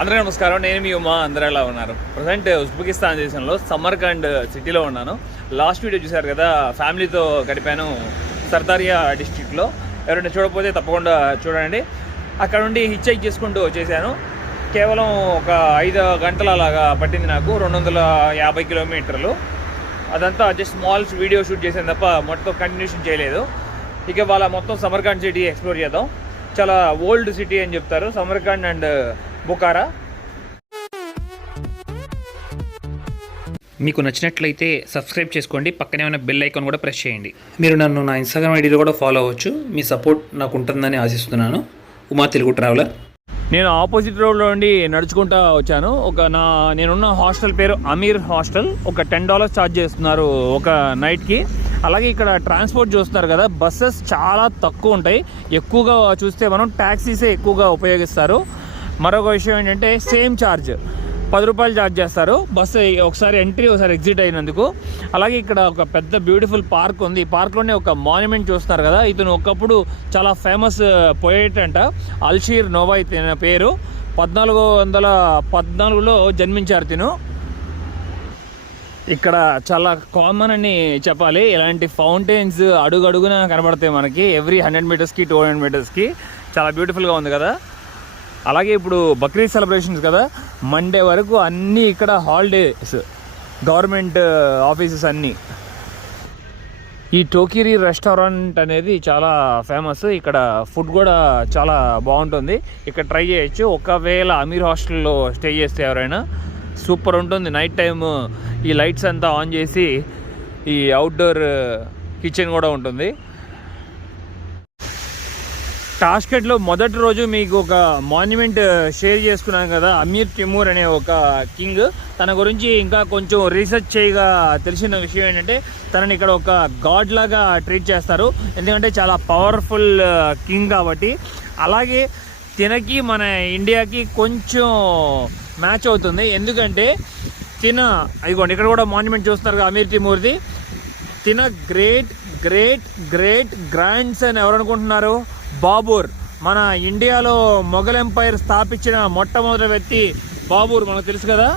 అందరికీ నమస్కారం. నేను మీ ఉమా. అందరూ ఎలా ఉన్నారు? ప్రజెంట్ ఉజ్బెకిస్తాన్ దేశంలో సమర్కండ్ సిటీలో ఉన్నాను. లాస్ట్ వీడియో చూశారు కదా, ఫ్యామిలీతో గడిపాను సర్దారియా డిస్ట్రిక్ట్లో. ఎవరైనా చూడకపోతే తప్పకుండా చూడండి. అక్కడ నుండి హిచ్ హైక్ చేసుకుంటూ వచ్చేసాను. కేవలం ఒక 5 గంటల అలాగా పట్టింది నాకు, 250 కిలోమీటర్లు. అదంతా జస్ట్ స్మాల్స్ వీడియో షూట్ చేసాను తప్ప మొత్తం కంటిన్యూషన్ చేయలేదు. ఇక వాళ్ళ మొత్తం సమర్కండ్ సిటీ ఎక్స్ప్లోర్ చేద్దాం. చాలా ఓల్డ్ సిటీ అని చెప్తారు సమర్కండ్ అండ్ బుకారా. మీకు నచ్చినట్లయితే సబ్స్క్రైబ్ చేసుకోండి, పక్కనే ఉన్న బెల్ ఐకాన్ కూడా ప్రెస్ చేయండి. మీరు నన్ను నా ఇన్స్టాగ్రామ్ ఐడీలో కూడా ఫాలో అవ్వచ్చు. మీ సపోర్ట్ నాకు ఉంటుందని ఆశిస్తున్నాను. ఉమా తెలుగు ట్రావెలర్. నేను ఆపోజిట్ రోడ్లో నుండి నడుచుకుంటూ వచ్చాను. నేనున్న హాస్టల్ పేరు అమీర్ హాస్టల్. ఒక $10 ఛార్జ్ చేస్తున్నారు ఒక నైట్కి. అలాగే ఇక్కడ ట్రాన్స్పోర్ట్ చూస్తున్నారు కదా, బస్సెస్ చాలా తక్కువ ఉంటాయి. ఎక్కువగా చూస్తే మనం ట్యాక్సీసే ఎక్కువగా ఉపయోగిస్తారు. మరొక విషయం ఏంటంటే సేమ్ ఛార్జ్ $10 ఛార్జ్ చేస్తారు బస్సు ఒకసారి ఎంట్రీ ఒకసారి ఎగ్జిట్ అయినందుకు. అలాగే ఇక్కడ ఒక పెద్ద బ్యూటిఫుల్ పార్క్ ఉంది. ఈ పార్క్లోనే ఒక మాన్యుమెంట్ చూస్తున్నారు కదా, ఇతను ఒకప్పుడు చాలా ఫేమస్ పోయేట్ అంట. అల్షీర్ నోవా ఇతని పేరు. 1414లో జన్మించారు తిను. ఇక్కడ చాలా కామన్ అని చెప్పాలి. ఇలాంటి ఫౌంటైన్స్ అడుగడుగున కనబడతాయి మనకి. ఎవ్రీ 100 మీటర్స్కి 200 మీటర్స్కి. చాలా బ్యూటిఫుల్గా ఉంది కదా. అలాగే ఇప్పుడు బక్రీద్ సెలబ్రేషన్స్ కదా, మండే వరకు అన్నీ ఇక్కడ హాలిడేస్, గవర్నమెంట్ ఆఫీసెస్ అన్నీ. ఈ టోకిరీ రెస్టారెంట్ అనేది చాలా ఫేమస్. ఇక్కడ ఫుడ్ కూడా చాలా బాగుంటుంది. ఇక్కడ ట్రై చేయొచ్చు ఒకవేళ అమీర్ హాస్టల్లో స్టే చేస్తే ఎవరైనా. సూపర్ ఉంటుంది. నైట్ టైం ఈ లైట్స్ అంతా ఆన్ చేసి ఈ అవుట్డోర్ కిచెన్ కూడా ఉంటుంది. టాష్కెట్లో మొదటి రోజు మీకు ఒక మాన్యుమెంట్ షేర్ చేసుకున్నాను కదా, అమీర్ తిమూర్ అనే ఒక కింగ్. తన గురించి ఇంకా కొంచెం రీసెర్చ్ చేయగా తెలిసిన విషయం ఏంటంటే, తనని ఇక్కడ ఒక గాడ్ లాగా ట్రీట్ చేస్తారు. ఎందుకంటే చాలా పవర్ఫుల్ కింగ్ కాబట్టి. అలాగే తినకి మన ఇండియాకి కొంచెం మ్యాచ్ అవుతుంది. ఎందుకంటే ఇదిగోండి ఇక్కడ కూడా మాన్యుమెంట్ చూస్తున్నారు అమీర్ తిమూర్ది. తిన great great great grand son ఎవరు అనుకుంటున్నారు? బాబూర్. మన ఇండియాలో మొఘల్ ఎంపైర్ స్థాపించిన మొట్టమొదటి వ్యక్తి బాబూర్, మనకు తెలుసు కదా.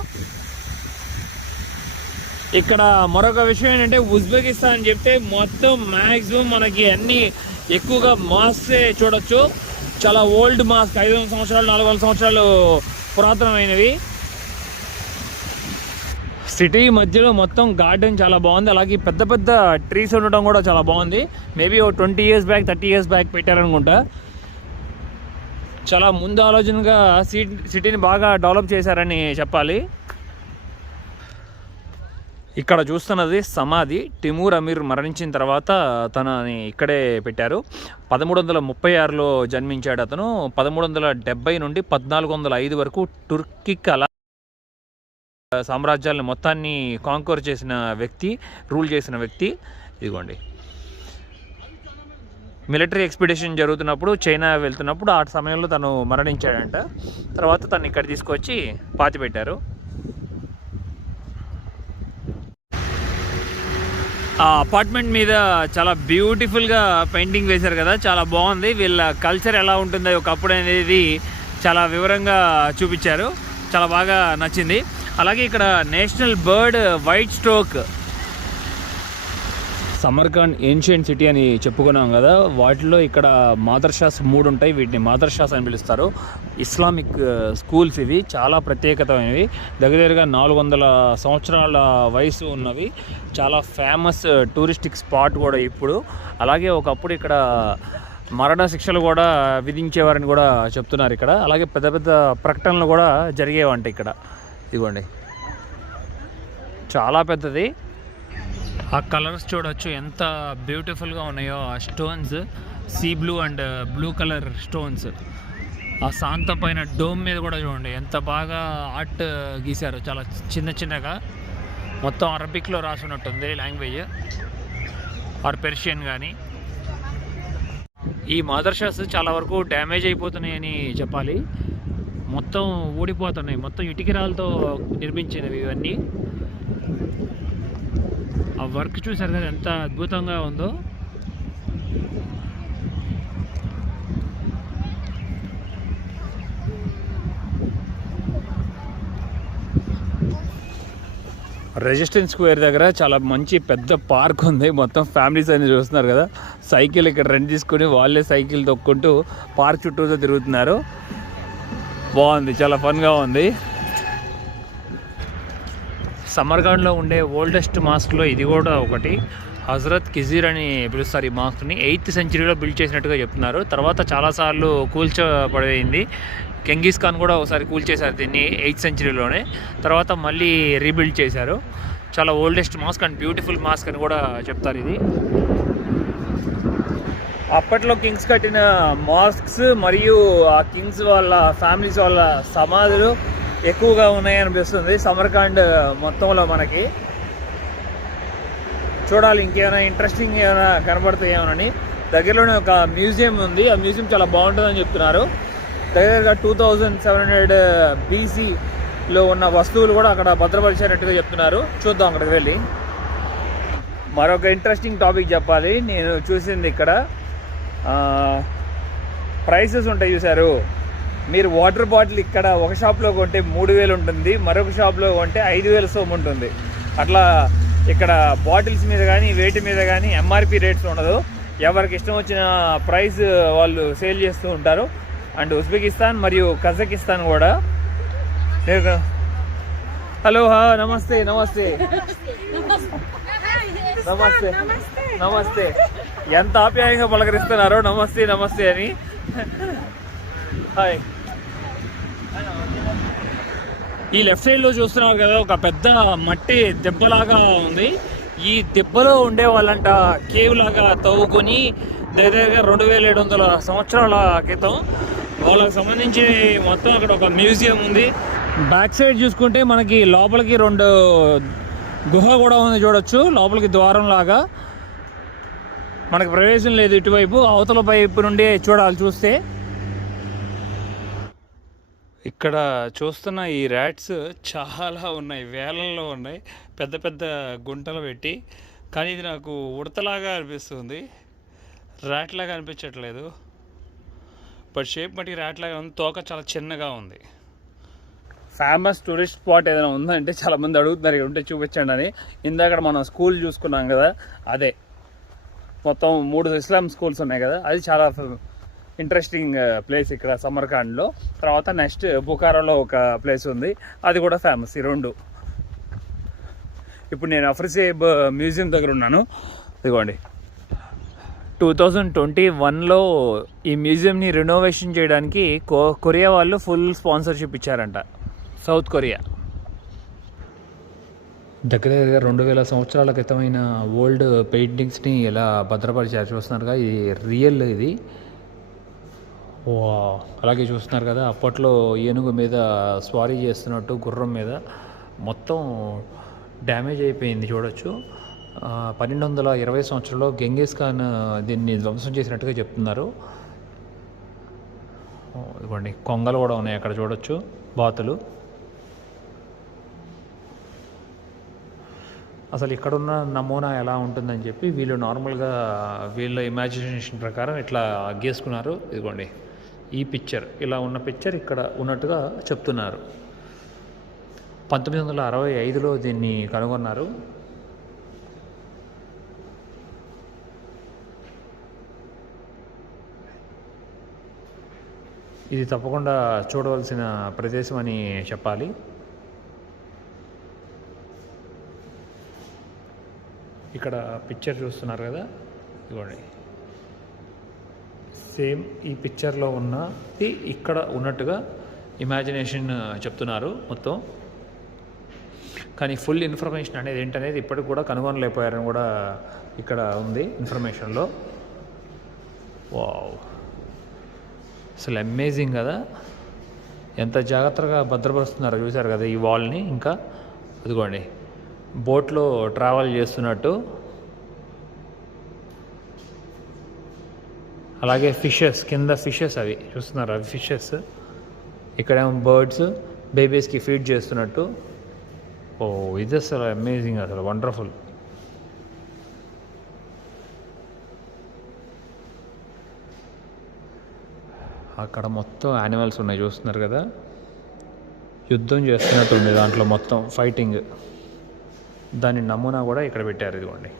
ఇక్కడ మరొక విషయం ఏంటంటే, ఉజ్బెకిస్తాన్ చెప్తే మొత్తం మ్యాక్సిమం మనకి అన్ని ఎక్కువగా మాస్కే చూడొచ్చు. చాలా ఓల్డ్ మాస్క్, 500 సంవత్సరాలు 400 సంవత్సరాలు పురాతనమైనవి. సిటీ మధ్యలో మొత్తం గార్డెన్ చాలా బాగుంది. అలాగే పెద్ద పెద్ద ట్రీస్ ఉండటం కూడా చాలా బాగుంది. మేబీ ఓ 20 years బ్యాక్ 30 years బ్యాక్ పెట్టారనుకుంటా. చాలా ముందు ఆలోచనగా సిటీని బాగా డెవలప్ చేశారని చెప్పాలి. ఇక్కడ చూస్తున్నది సమాధి. తిమూర్ అమీర్ మరణించిన తర్వాత తనని ఇక్కడే పెట్టారు. 1336లో జన్మించాడు అతను. 1370 నుండి 1405 వరకు తుర్కిక్ సామ్రాజ్యాలను మొత్తాన్ని కాంకర్ చేసిన వ్యక్తి, రూల్ చేసిన వ్యక్తి. ఇదిగోండి, మిలిటరీ ఎక్స్పిడిషన్ జరుగుతున్నప్పుడు చైనా వెళ్తున్నప్పుడు ఆ సమయంలో తను మరణించాడంట. తర్వాత తను ఇక్కడ తీసుకొచ్చి పాతిపెట్టారు. ఆ అపార్ట్మెంట్ మీద చాలా బ్యూటిఫుల్గా పెయింటింగ్ వేశారు కదా, చాలా బాగుంది. వీళ్ళ కల్చర్ ఎలా ఉంటుందో ఒకప్పుడు అనేది చాలా వివరంగా చూపించారు. చాలా బాగా నచ్చింది. అలాగే ఇక్కడ national bird white stroke. Samarkand ancient city అని చెప్పుకున్నాం కదా, వాటిలో ఇక్కడ మాదర్షాస్ 3 ఉంటాయి. వీటిని మాదర్షాస్ అని పిలుస్తారు. ఇస్లామిక్ స్కూల్స్ ఇవి. చాలా ప్రత్యేకతమైనవి. దగ్గరగా 400 సంవత్సరాల వయసు ఉన్నవి. చాలా ఫేమస్ టూరిస్టిక్ స్పాట్ కూడా ఇప్పుడు. అలాగే ఒకప్పుడు ఇక్కడ మరణ శిక్షలు కూడా విధించేవారని కూడా చెప్తున్నారు ఇక్కడ. అలాగే పెద్ద పెద్ద ప్రకటనలు కూడా జరిగేవంట ఇక్కడ. ఇదిగోండి, చాలా పెద్దది. ఆ కలర్స్ చూడవచ్చు ఎంత బ్యూటిఫుల్గా ఉన్నాయో. ఆ stones sea blue and blue colour stones. ఆ శాంత పైన డోమ్ మీద కూడా చూడండి ఎంత బాగా ఆర్ట్ గీశారు. చాలా చిన్న చిన్నగా మొత్తం అరబిక్లో రాసున్నట్టుంది లాంగ్వేజ్, ఆర్ పెర్షియన్ కానీ. ఈ మదర్షాస్ చాలా వరకు డ్యామేజ్ అయిపోతున్నాయని చెప్పాలి. మొత్తం ఊడిపోతున్నాయి. మొత్తం ఇటుకరాలతో నిర్మించినవి ఇవన్నీ. ఆ వర్క్ చూసారు కదా ఎంత అద్భుతంగా ఉందో. రెసిస్టెన్స్ స్క్వేర్ దగ్గర చాలా మంచి పెద్ద పార్క్ ఉంది. మొత్తం ఫ్యామిలీస్ అన్ని చూస్తున్నారు కదా, సైకిల్ ఇక్కడ రెంట్ తీసుకుని వాళ్ళే సైకిల్ తొక్కుంటూ పార్క్ చుట్టూతో తిరుగుతున్నారు. బాగుంది, చాలా ఫన్గా ఉంది. సమర్ఖండ్లో ఉండే ఓల్డెస్ట్ మాస్క్లో ఇది కూడా ఒకటి. హజరత్ కిజీర్ అని పిలుస్తారు ఈ మాస్క్ని. 8th సెంచరీలో బిల్డ్ చేసినట్టుగా చెప్తున్నారు. తర్వాత చాలాసార్లు కూల్చబడింది. కెంగిస్ ఖాన్ కూడా ఒకసారి కూల్చేశారు దీన్ని 8th సెంచరీలోనే. తర్వాత మళ్ళీ రీబిల్డ్ చేశారు. చాలా oldest mask and beautiful mask అని కూడా చెప్తారు ఇది. అప్పట్లో కింగ్స్ కట్టిన మాస్క్స్ మరియు ఆ కింగ్స్ వాళ్ళ ఫ్యామిలీస్ వాళ్ళ సమాధులు ఎక్కువగా ఉన్నాయనిపిస్తుంది సమర్ఖండ్ మొత్తంలో. మనకి చూడాలి ఇంకేమైనా ఇంట్రెస్టింగ్ ఏమైనా కనబడతాయేమోనని. దగ్గరలోనే ఒక మ్యూజియం ఉంది, ఆ మ్యూజియం చాలా బాగుంటుందని చెప్తున్నారు. దగ్గరగా 2700 BCలో ఉన్న వస్తువులు కూడా అక్కడ భద్రపరిచినట్టుగా చెప్తున్నారు. చూద్దాం అక్కడికి వెళ్ళి. మరొక ఇంట్రెస్టింగ్ టాపిక్ చెప్పాలి. నేను చూసింది ఇక్కడ ప్రైసెస్ ఉంటాయి చూసారు. మీరు వాటర్ బాటిల్ ఇక్కడ ఒక షాప్లో కొంటే 3000 ఉంటుంది, మరొక షాప్లో కొంటే 5000 సోము ఉంటుంది. అట్లా ఇక్కడ బాటిల్స్ మీద కానీ వేటి మీద కానీ MRP రేట్స్ ఉండదు. ఎవరికి ఇష్టం వచ్చిన ప్రైస్ వాళ్ళు సేల్ చేస్తూ ఉంటారు. అండ్ ఉజ్బెకిస్తాన్ మరియు కజకిస్తాన్ కూడా. హలో, నమస్తే నమస్తే నమస్తే నమస్తే. ఎంత ఆప్యాయంగా పలకరిస్తున్నారో నమస్తే నమస్తే అని. హాయ్. ఈ లెఫ్ట్ సైడ్లో చూస్తున్నారు కదా, ఒక పెద్ద మట్టి దెబ్బలాగా ఉంది. ఈ దెబ్బలో ఉండే వాళ్ళంట కేవ్ లాగా తవ్వుకొని దగ్గరగా 2700 సంవత్సరాల క్రితం వాళ్ళకి సంబంధించి మొత్తం అక్కడ ఒక మ్యూజియం ఉంది. బ్యాక్ సైడ్ చూసుకుంటే మనకి లోపలికి 2 గుహ కూడా ఉంది చూడొచ్చు. లోపలికి ద్వారం లాగా. మనకు ప్రవేశం లేదు ఇటువైపు, అవతల వైపు నుండి చూడాలి. చూస్తే ఇక్కడ చూస్తున్న ఈ ర్యాట్స్ చాలా ఉన్నాయి, వేలల్లో ఉన్నాయి, పెద్ద పెద్ద గుంటలు పెట్టి. కానీ ఇది నాకు ఉడతలాగా అనిపిస్తుంది, ర్యాట్ లాగా అనిపించట్లేదు. బట్ షేప్ మట్టి ర్యాట్ లాగా ఉంది. తోక చాలా చిన్నగా ఉంది. ఫేమస్ టూరిస్ట్ స్పాట్ ఏదైనా ఉందంటే చాలామంది అడుగుతున్నారు, ఇక్కడ ఉంటే చూపించండి అని. ఇందాక మనం స్కూల్ చూసుకున్నాం కదా, అదే మొత్తం 3 ఇస్లాం స్కూల్స్ ఉన్నాయి కదా, అది చాలా ఇంట్రెస్టింగ్ ప్లేస్ ఇక్కడ సమర్ఖండ్లో. తర్వాత నెక్స్ట్ బుఖారాలో ఒక ప్లేస్ ఉంది, అది కూడా ఫేమస్. ఈ 2. ఇప్పుడు నేను అఫ్రిసేబ్ మ్యూజియం దగ్గర ఉన్నాను. ఇదిగోండి, 2021లో ఈ మ్యూజియంని రెనోవేషన్ చేయడానికి కొరియా వాళ్ళు ఫుల్ స్పాన్సర్షిప్ ఇచ్చారంట, సౌత్ కొరియా. దగ్గర 2000 సంవత్సరాల క్రితమైన ఓల్డ్ పెయింటింగ్స్ని ఎలా భద్రపరిచారు చూస్తున్నారుగా. ఇది రియల్ ఇది. అలాగే చూస్తున్నారు కదా, అప్పట్లో ఏనుగు మీద స్వారీ చేస్తున్నట్టు గుర్రం మీద మొత్తం డ్యామేజ్ అయిపోయింది చూడొచ్చు. 1220 సంవత్సరంలో కెంగిస్ ఖాన్ దీన్ని ధ్వంసం చేసినట్టుగా చెప్తున్నారు. ఇదిగోండి, కొంగలు కూడా ఉన్నాయి అక్కడ చూడొచ్చు, బాతులు. అసలు ఇక్కడున్న నమూనా ఎలా ఉంటుందని చెప్పి వీళ్ళు నార్మల్గా వీళ్ళ ఇమాజినేషన్ ప్రకారం ఇట్లా గీసుకున్నారు. ఇదిగోండి, ఈ పిక్చర్, ఇలా ఉన్న పిక్చర్ ఇక్కడ ఉన్నట్టుగా చెప్తున్నారు. 1965లో దీన్ని కనుగొన్నారు. ఇది తప్పకుండా చూడవలసిన ప్రదేశం అని చెప్పాలి. ఇక్కడ పిక్చర్ చూస్తున్నారు కదా, ఇదిగోండి, సేమ్ ఈ పిక్చర్లో ఉన్నది ఇక్కడ ఉన్నట్టుగా ఇమాజినేషన్ చెప్తున్నారు మొత్తం. కానీ ఫుల్ ఇన్ఫర్మేషన్ అనేది ఏంటనేది ఇప్పటికి కూడా కనుగొనలేకపోయారని కూడా ఇక్కడ ఉంది ఇన్ఫర్మేషన్లో. వావ్, అసలు అమేజింగ్ కదా, ఎంత జాగ్రత్తగా భద్రపరుస్తున్నారో చూశారు కదా ఈ వాల్ని. ఇంకా అదిగోండి, బోట్లో ట్రావెల్ చేస్తున్నట్టు. అలాగే ఫిషెస్, కింద ఫిషెస్ అవి చూస్తున్నారు, అవి ఫిషెస్. ఇక్కడేమో బర్డ్స్ బేబీస్కి ఫీడ్ చేస్తున్నట్టు. ఓ, ఇది అసలు అమేజింగ్, అసలు వండర్ఫుల్. అక్కడ మొత్తం యానిమల్స్ ఉన్నాయి చూస్తున్నారు కదా, యుద్ధం చేస్తున్నట్టు ఉంది దాంట్లో మొత్తం ఫైటింగ్. దాని నమూనా కూడా ఇక్కడ పెట్టారు. ఇదిగోండి.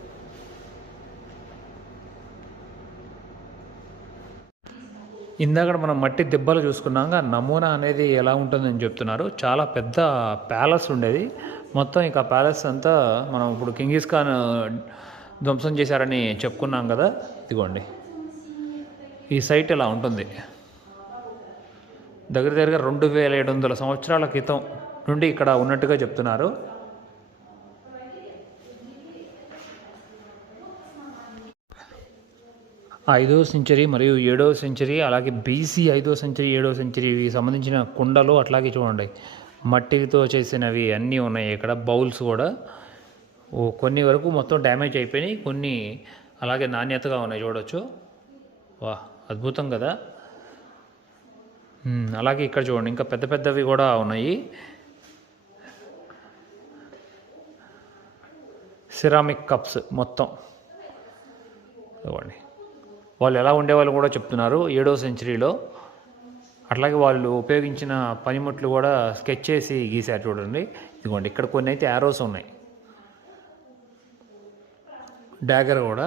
ఇందాక మనం మట్టి దెబ్బలు చూసుకున్నాక నమూనా అనేది ఎలా ఉంటుందని చెప్తున్నారు. చాలా పెద్ద ప్యాలెస్ ఉండేది. మొత్తం ఇక ప్యాలెస్ అంతా మనం ఇప్పుడు కింగిస్ ఖాన్ ధ్వంసం చేశారని చెప్పుకున్నాం కదా. ఇదిగోండి, ఈ సైట్ ఇలా ఉంటుంది. దగ్గర దగ్గరగా 2700 సంవత్సరాల క్రితం నుండి ఇక్కడ ఉన్నట్టుగా చెప్తున్నారు. 5వ సెంచరీ మరియు 7వ సెంచరీ, అలాగే బీసీ 5వ సెంచరీ 7వ సెంచరీకి సంబంధించిన కుండలు, అట్లాగే చూడండి మట్టితో చేసినవి అన్నీ ఉన్నాయి ఇక్కడ. బౌల్స్ కూడా కొన్ని వరకు మొత్తం డ్యామేజ్ అయిపోయినాయి, కొన్ని అలాగే నాణ్యతగా ఉన్నాయి. చూడవచ్చు. వా, అద్భుతం కదా. అలాగే ఇక్కడ చూడండి ఇంకా పెద్ద పెద్దవి కూడా ఉన్నాయి. సిరామిక్ కప్స్ మొత్తం ఇవ్వండి. వాళ్ళు ఎలా ఉండేవాళ్ళు కూడా చెప్తున్నారు 7వ సెంచరీలో. అట్లాగే వాళ్ళు ఉపయోగించిన పనిముట్లు కూడా స్కెచ్ చేసి గీశారు. చూడండి, ఇదిగోండి ఇక్కడ కొన్ని అయితే యారోస్ ఉన్నాయి, డాగర్ కూడా.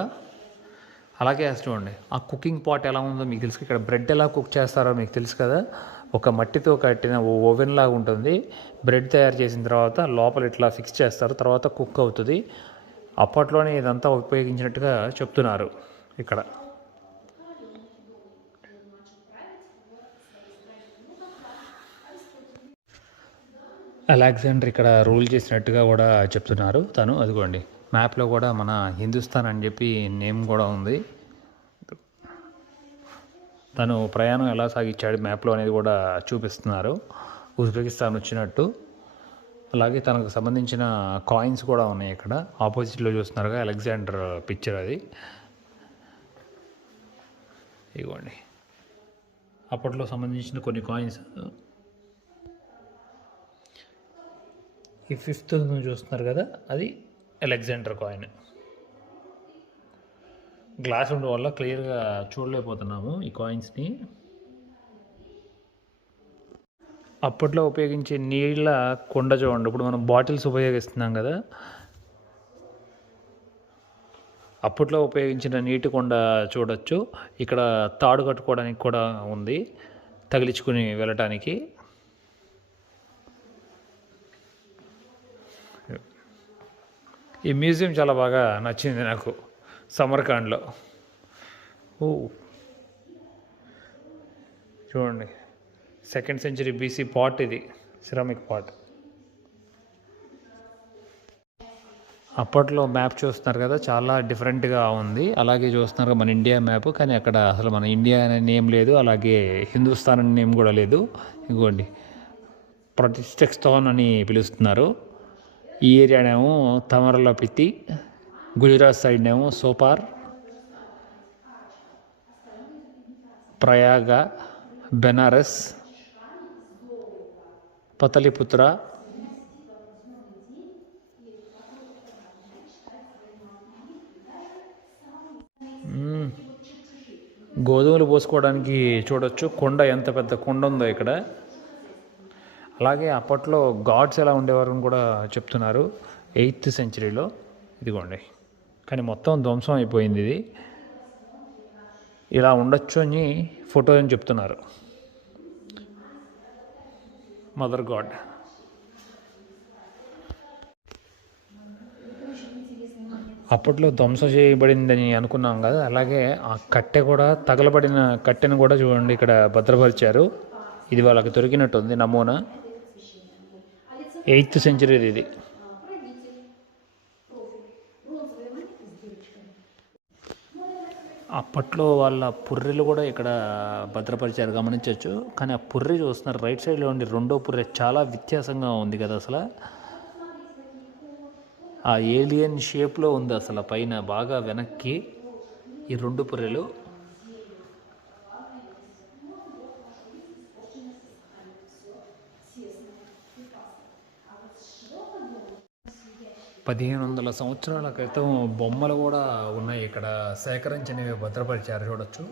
అలాగే చూడండి ఆ కుకింగ్ పాట్ ఎలా ఉందో మీకు తెలుసు. ఇక్కడ బ్రెడ్ ఎలా కుక్ చేస్తారో మీకు తెలుసు కదా. ఒక మట్టితో కట్టిన ఓవెన్ లాగా ఉంటుంది. బ్రెడ్ తయారు చేసిన తర్వాత లోపల ఇట్లా ఫిక్స్ చేస్తారు, తర్వాత కుక్ అవుతుంది. అప్పట్లోనే ఇదంతా ఉపయోగించినట్టుగా చెప్తున్నారు ఇక్కడ. అలెగ్జాండర్ ఇక్కడ రూల్ చేసినట్టుగా కూడా చెప్తున్నారు తను. అదిగోండి మ్యాప్లో కూడా మన హిందుస్థాన్ అని చెప్పి నేమ్ కూడా ఉంది. తను ప్రయాణం ఎలా సాగించాడు మ్యాప్లో అనేది కూడా చూపిస్తున్నారు, ఉజ్బెకిస్తాన్ వచ్చినట్టు. అలాగే తనకు సంబంధించిన కాయిన్స్ కూడా ఉన్నాయి ఇక్కడ. ఆపోజిట్లో చూస్తున్నారుగా అలెగ్జాండర్ పిక్చర్ అది. ఇదిగోండి అప్పట్లో సంబంధించిన కొన్ని కాయిన్స్. ఈ 5th చూస్తున్నారు కదా, అది అలెగ్జాండర్ కాయిన్. గ్లాస్ ఉండడం వల్ల క్లియర్గా చూడలేకపోతున్నాము ఈ కాయిన్స్ని. అప్పట్లో ఉపయోగించే నీళ్ళ కుండ చూడండి. ఇప్పుడు మనం బాటిల్స్ ఉపయోగిస్తున్నాం కదా, అప్పట్లో ఉపయోగించిన నీటి కుండ చూడొచ్చు. ఇక్కడ తాడు కట్టుకోవడానికి కూడా ఉంది, తగిలించుకుని వెళ్ళటానికి. ఈ మ్యూజియం చాలా బాగా నచ్చింది నాకు సమర్కాండ్లో. చూడండి 2nd సెంచరీ బీసీ పాట్, ఇది సిరామిక్ పాట్. అప్పట్లో మ్యాప్ చూస్తున్నారు కదా, చాలా డిఫరెంట్గా ఉంది. అలాగే చూస్తున్నారు మన ఇండియా మ్యాప్, కానీ అక్కడ అసలు మన ఇండియా అనే నేమ్ లేదు, అలాగే హిందుస్థాన్ అనే నేమ్ కూడా లేదు. ఇదిగోండి ప్రతిష్టెక్స్థాన్ అని పిలుస్తున్నారు. ఈ ఏరియానేమో తమరలపితి, గుజరాత్ సైడ్నేమో సోపార్, ప్రయాగ, బెనారస్, పతలిపుత్ర, గోధుమలు పోసుకోవడానికి చూడొచ్చు. కొండ ఎంత పెద్ద కొండ ఉందో ఇక్కడ. అలాగే అప్పట్లో గాడ్స్ ఎలా ఉండేవారని కూడా చెప్తున్నారు 8th సెంచరీలో. ఇదిగోండి, కానీ మొత్తం ధ్వంసం అయిపోయింది. ఇది ఇలా ఉండొచ్చు అని ఫోటో అని చెప్తున్నారు. Mother God. అప్పట్లో ధ్వంసం చేయబడిందని అనుకున్నాం కదా, అలాగే ఆ కట్టె కూడా, తగలబడిన కట్టెను కూడా చూడండి ఇక్కడ భద్రపరిచారు. ఇది వాళ్ళకి దొరికినట్టుంది నమూనా. 8th సెంచరీ ఇది. అప్పట్లో వాళ్ళ పుర్రెలు కూడా ఇక్కడ భద్రపరిచారు, గమనించవచ్చు. కానీ ఆ పుర్రె చూస్తున్నారు రైట్ సైడ్లో ఉండి, రెండో పుర్రె చాలా వ్యత్యాసంగా ఉంది కదా. అసలు ఆ ఏలియన్ షేప్లో ఉంది అసలు, పైన బాగా వెనక్కి ఈ 2 పుర్రెలు. పదిహేను సంవత్సరాల క్రితం బొమ్మలు కూడా ఉన్నాయి ఇక్కడ, సేకరించినవి భద్రపరిచారు. చూడొచ్చు,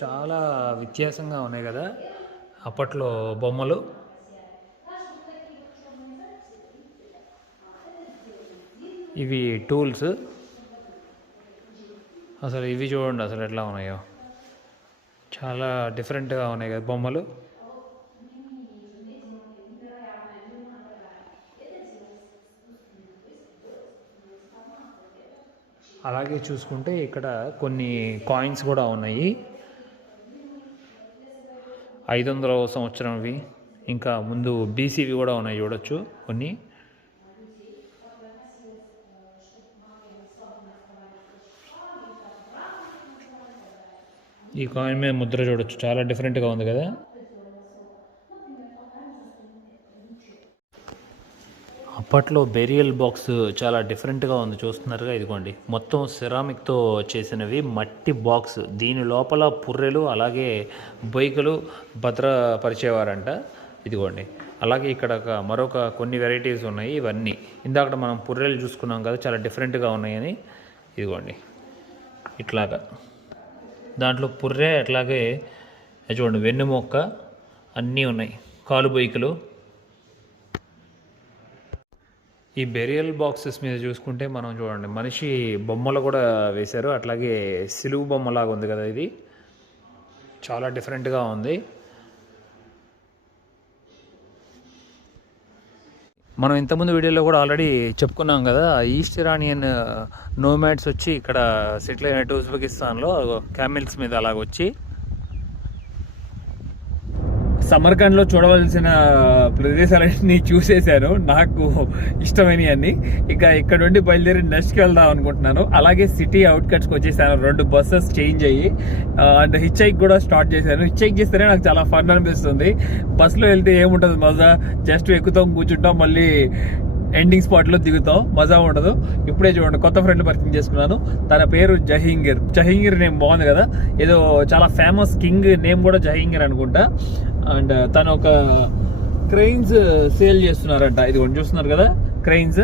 చాలా వ్యత్యాసంగా ఉన్నాయి కదా అప్పట్లో బొమ్మలు. ఇవి టూల్స్. అసలు ఇవి చూడండి అసలు ఎట్లా ఉన్నాయో, చాలా డిఫరెంట్గా ఉన్నాయి కదా బొమ్మలు. అలాగే చూసుకుంటే ఇక్కడ కొన్ని కాయిన్స్ కూడా ఉన్నాయి, 500వ సంవత్సరంవి, ఇంకా ముందు బీసీవి కూడా ఉన్నాయి చూడొచ్చు కొన్ని. ఈ కాయిన్ మీద ముద్ర చూడొచ్చు, చాలా డిఫరెంట్గా ఉంది కదా. అప్పట్లో బెరియల్ బాక్స్ చాలా డిఫరెంట్గా ఉంది, చూస్తున్నారుగా. ఇదిగోండి మొత్తం సిరామిక్తో చేసినవి, మట్టి బాక్స్. దీని లోపల పుర్రెలు అలాగే బొయ్కలు భద్రపరిచేవారంట. ఇదిగోండి. అలాగే ఇక్కడ మరొక కొన్ని వెరైటీస్ ఉన్నాయి. ఇవన్నీ ఇందాక మనం పుర్రెలు చూసుకున్నాం కదా, చాలా డిఫరెంట్గా ఉన్నాయని. ఇదిగోండి ఇట్లాగా దాంట్లో పుర్రె, అట్లాగే చూడండి వెన్నుమొక్క అన్నీ ఉన్నాయి, కాలు బొయ్కలు. ఈ బెరియల్ బాక్సెస్ మీద చూసుకుంటే మనం చూడండి మనిషి బొమ్మలు కూడా వేశారు, అట్లాగే సిలువు బొమ్మలాగా ఉంది కదా, ఇది చాలా డిఫరెంట్గా ఉంది. మనం ఇంతకుముందు వీడియోలో కూడా ఆల్రెడీ చెప్పుకున్నాం కదా, ఈస్ట్ ఇరానియన్ నోమాడ్స్ వచ్చి ఇక్కడ సెటిల్ అయినట్టు ఉజ్బెకిస్తాన్లో క్యామిల్స్ మీద అలాగొచ్చి. సమర్కండ్లో చూడవలసిన ప్రదేశాలన్నీ చూసేశాను, నాకు ఇష్టమైనవి అన్ని. ఇక ఇక్కడ నుండి బయలుదేరి నెక్స్ట్కి వెళ్దాం అనుకుంటున్నాను. అలాగే సిటీ అవుట్కట్స్కి వచ్చేసాను, 2 బస్సెస్ చేంజ్ అయ్యి, అండ్ హిచ్ హైక్ కూడా స్టార్ట్ చేశాను. హిచ్ హైక్ చేస్తేనే నాకు చాలా ఫన్ అనిపిస్తుంది. బస్సులో వెళ్తే ఏముంటుంది మజా, జస్ట్ ఎక్కుతాం, కూర్చుంటాం, మళ్ళీ ఎండింగ్ స్పాట్లో దిగుతాం, మజా ఉండదు. ఇప్పుడే చూడండి కొత్త ఫ్రెండ్ పరిచయం చేసుకున్నాను, తన పేరు జహీంగీర్. జహీంగీర్ నేమ్ బాగుంది కదా, ఏదో చాలా ఫేమస్ కింగ్ నేమ్ కూడా జహీంగీర్ అనుకుంటా. అండ్ తను ఒక క్రెయిన్స్ సేల్ చేస్తున్నారంట. ఇది చూస్తున్నారు కదా క్రెయిన్స్.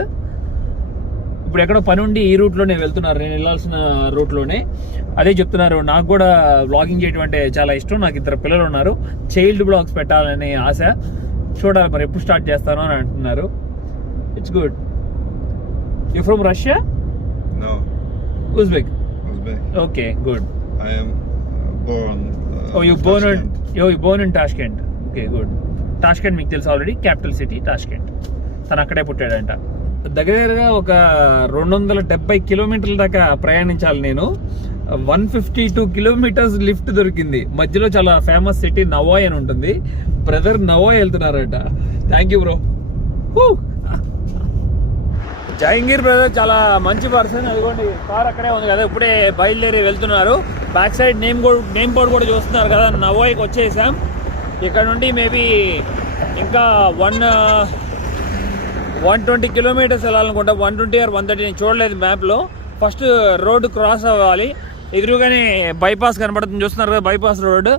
ఇప్పుడు ఎక్కడో పని ఉండి ఈ రూట్లోనే వెళ్తున్నారు, నేను వెళ్ళాల్సిన రూట్లోనే. అదే చెప్తున్నారు, నాకు కూడా వ్లాగింగ్ చేయడం అంటే చాలా ఇష్టం, నాకు 2 పిల్లలు ఉన్నారు, చైల్డ్ బ్లాగ్స్ పెట్టాలని ఆశ. చూడాలి మరి ఎప్పుడు స్టార్ట్ చేస్తాను అని అంటున్నారు. It's good. You're from Russia? No. Uzbek. Okay, good. I am born. You born in Tashkent. Okay, good. Tashkent మీకు తెలుసు ఆల్రెడీ, క్యాపిటల్ సిటీ Tashkent. తను అక్కడే పుట్టాడంట. దగ్గరగా ఒక 270 కిలోమీటర్ల దాకా ప్రయాణించాలి నేను. 152 కిలోమీటర్స్ లిఫ్ట్ దొరికింది. మధ్యలో చాలా ఫేమస్ సిటీ నవాయ్ అని ఉంటుంది. బ్రదర్ నవాయ్ వెళ్తున్నారంట. Thank you bro. Jahangir brother చాలా మంచి పర్సన్. అదిగోండి కార్ అక్కడే ఉంది కదా, ఇప్పుడే బయలుదేరి వెళ్తున్నారు. బ్యాక్ సైడ్ నేమ్ బోర్డ్ కూడా చూస్తున్నారు కదా, నవోయ్కి వచ్చేసాం. ఇక్కడ నుండి మేబీ ఇంకా 120 కిలోమీటర్స్ వెళ్ళాలనుకుంటా, 120 or 130, నేను చూడలేదు మ్యాప్లో. ఫస్ట్ రోడ్డు క్రాస్ అవ్వాలి, ఎదురుగానే బైపాస్ కనబడుతుంది, చూస్తున్నారు కదా బైపాస్ రోడ్,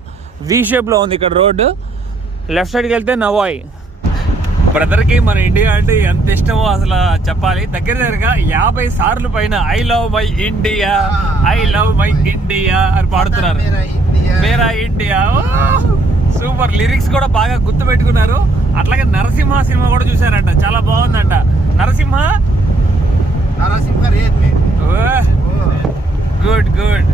వి షేప్లో ఉంది ఇక్కడ రోడ్డు. లెఫ్ట్ సైడ్కి వెళ్తే నవాయ్. బ్రదర్కి మన ఇండియా అంటే ఎంత ఇష్టమో అసలు చెప్పాలి. దగ్గరగా 50 సార్లు పైన I love my India, I love my India అని పాడుతున్నారు. మేరా ఇండియా. సూపర్, లిరిక్స్ కూడా బాగా గుర్తు పెట్టుకున్నారు. అట్లాగే నరసింహ సినిమా కూడా చూసారంట, చాలా బాగుందంట. Narasimha good good.